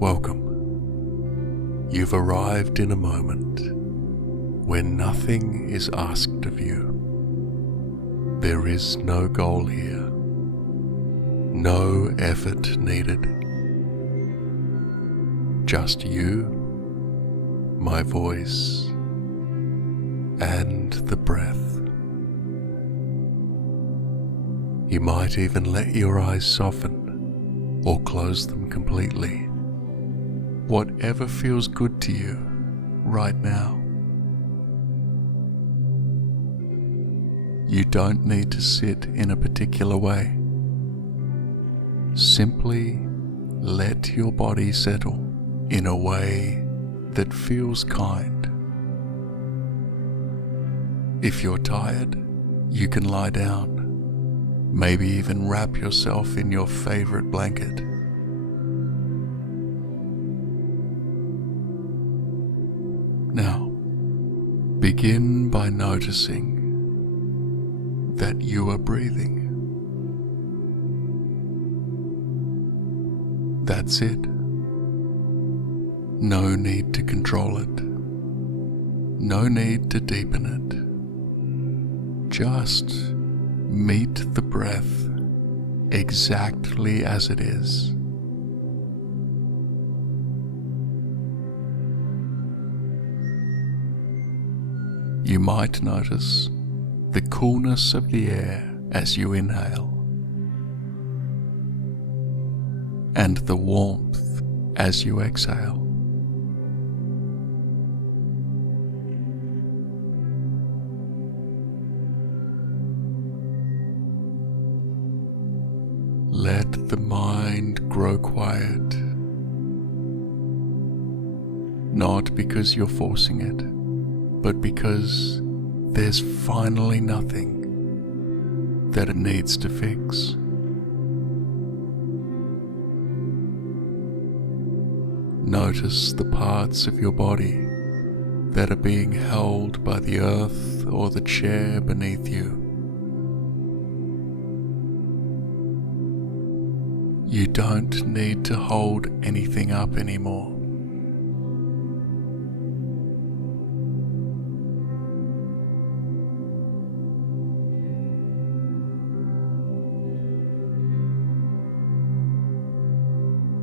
Welcome. You've arrived in a moment where nothing is asked of you. There is no goal here, no effort needed. Just you, my voice, and the breath. You might even let your eyes soften or close them completely. Whatever feels good to you right now. You don't need to sit in a particular way. Simply let your body settle in a way that feels kind. If you're tired, you can lie down, maybe even wrap yourself in your favorite blanket. Now, begin by noticing that you are breathing. That's it. No need to control it. No need to deepen it. Just meet the breath exactly as it is. You might notice the coolness of the air as you inhale, and the warmth as you exhale. Let the mind grow quiet, not because you're forcing it, but because there's finally nothing that it needs to fix. Notice the parts of your body that are being held by the earth or the chair beneath you. You don't need to hold anything up anymore.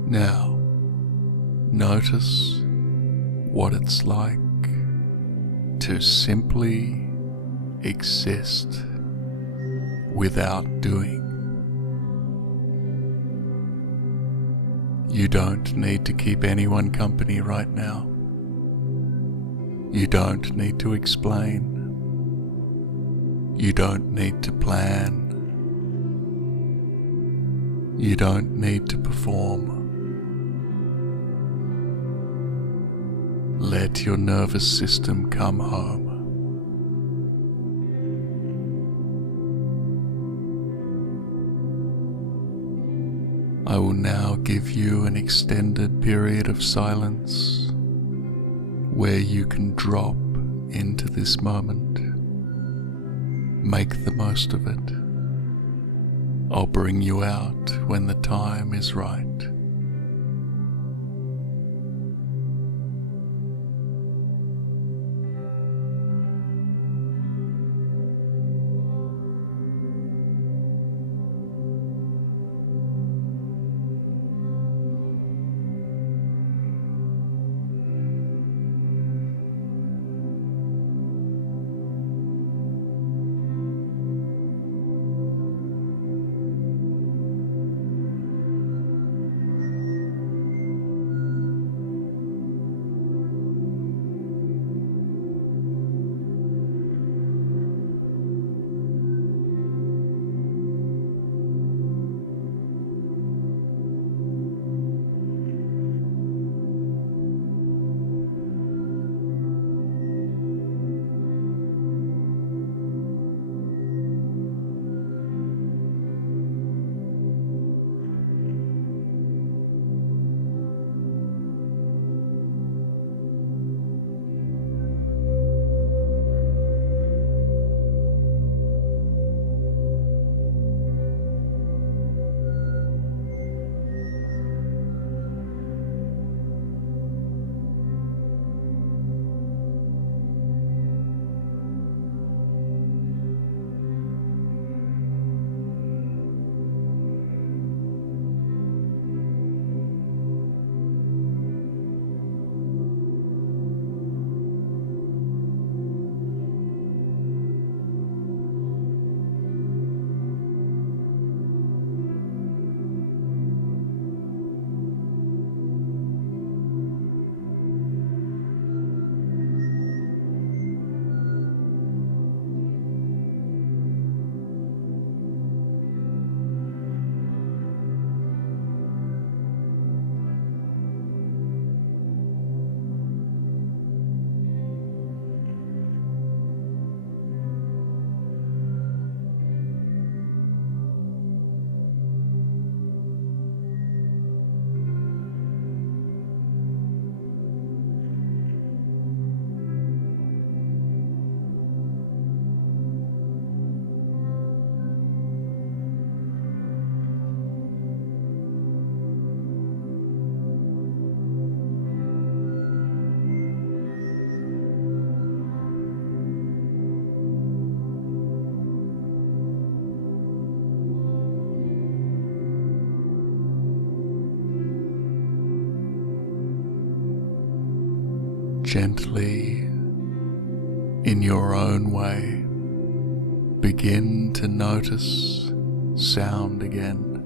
Now, notice what it's like to simply exist without doing. You don't need to keep anyone company right now. You don't need to explain. You don't need to plan. You don't need to perform. Let your nervous system come home. I will now give you an extended period of silence where you can drop into this moment. Make the most of it. I'll bring you out when the time is right. Gently, in your own way, begin to notice sound again.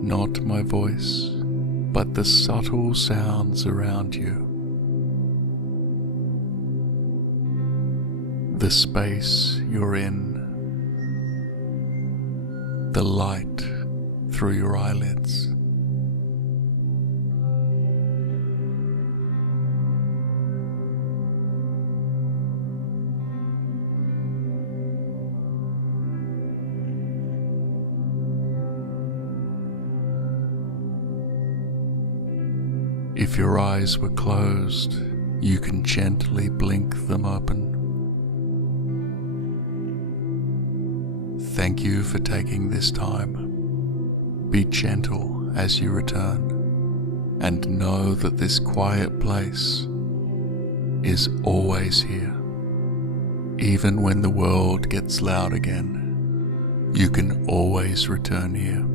Not my voice, but the subtle sounds around you. The space you're in, the light through your eyelids. If your eyes were closed, you can gently blink them open. Thank you for taking this time. Be gentle as you return, and know that this quiet place is always here. Even when the world gets loud again, you can always return here.